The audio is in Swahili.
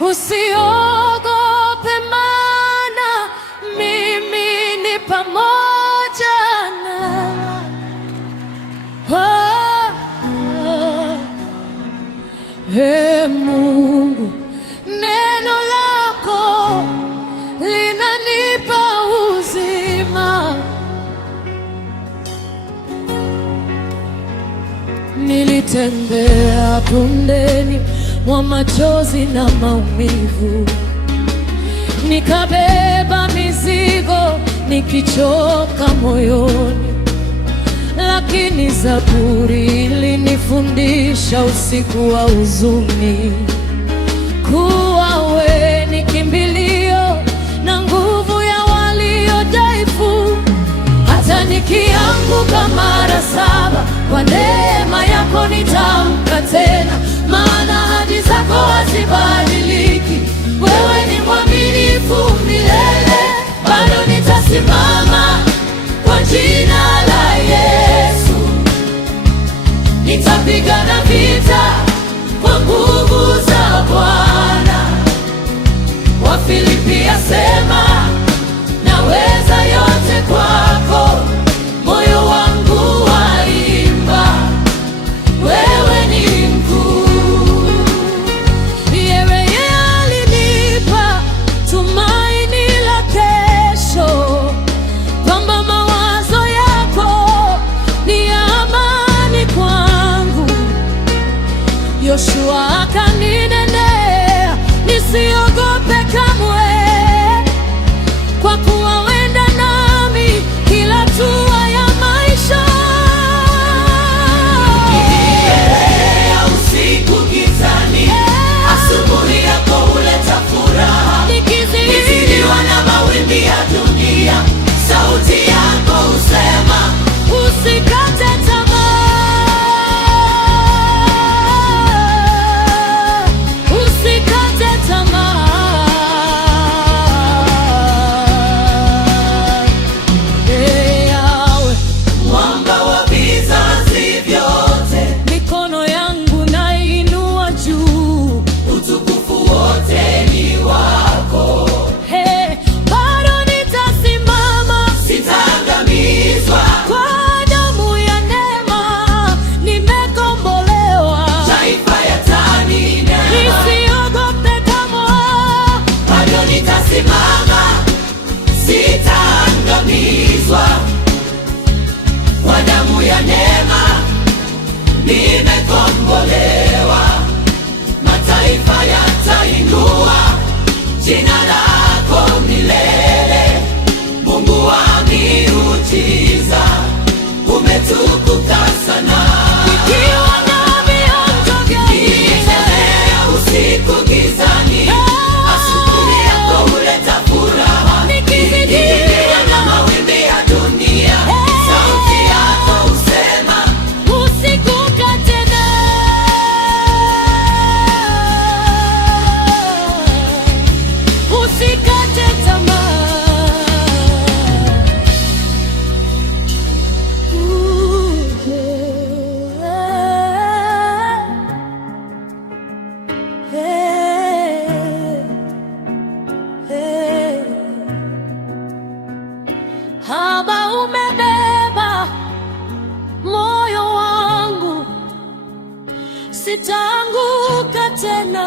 Usiogope maana mimi ni pamoja nawe. Mungu, neno lako linanipa uzima. Nilitembea bondeni mwa machozi na maumivu, nikabeba mizigo nikichoka moyoni, lakini Zaburi ilinifundisha usiku wa huzuni kuwa wewe ni kimbilio na nguvu ya walio dhaifu. Hata nikianguka mara 7, kwa neema yako nitaamka tena, maana ahadi zako hazibadiliki. Wewe ni mwaminifu milele, bado nitasimama kwa jina la Yesu. Nitapigana vita kwa nguvu za Bwana. Wafilipi asema, naweza yote kwako. Moyo wangu waimba, wewe ni mkuu. Yeye alinipa tumaini la kesho, kwamba mawazo yako ni ya amani kwangu. Yoshua akaninenea nisiogope kamwe, kwa kuwa wenda nami kila hatua ya maisha. Nikielea usiku gizani, asubuhi yako huleta furaha. Nikizidiwa na mawimbi ya dunia, sauti yako husema, usikate tamaa, usikate tamaa. Yawe mwamba wa vizazi vyote, mikono yangu nainua juu, utukufu wote ni wako. bado nitasimama, Sitaangamizwa, kwa damu ya neema nimekombolewa. taifa yataninena, Nisiogope kamwe, bado nitasimama. Sitaangamizwa, kwa damu ya neema nimekombolewa. Mataifa yatainua jina lako milele. Mungu wa miujiza, umetukuka sana. ikiwa nami Nikielea usiku gizani, asubuhi yako huleta furaha. Nikizidiwa na mawimbi ya dunia, sauti yako husema, usikukate tamaa, usikate tamaa. Haba umebeba moyo wangu, sitaanguka tena.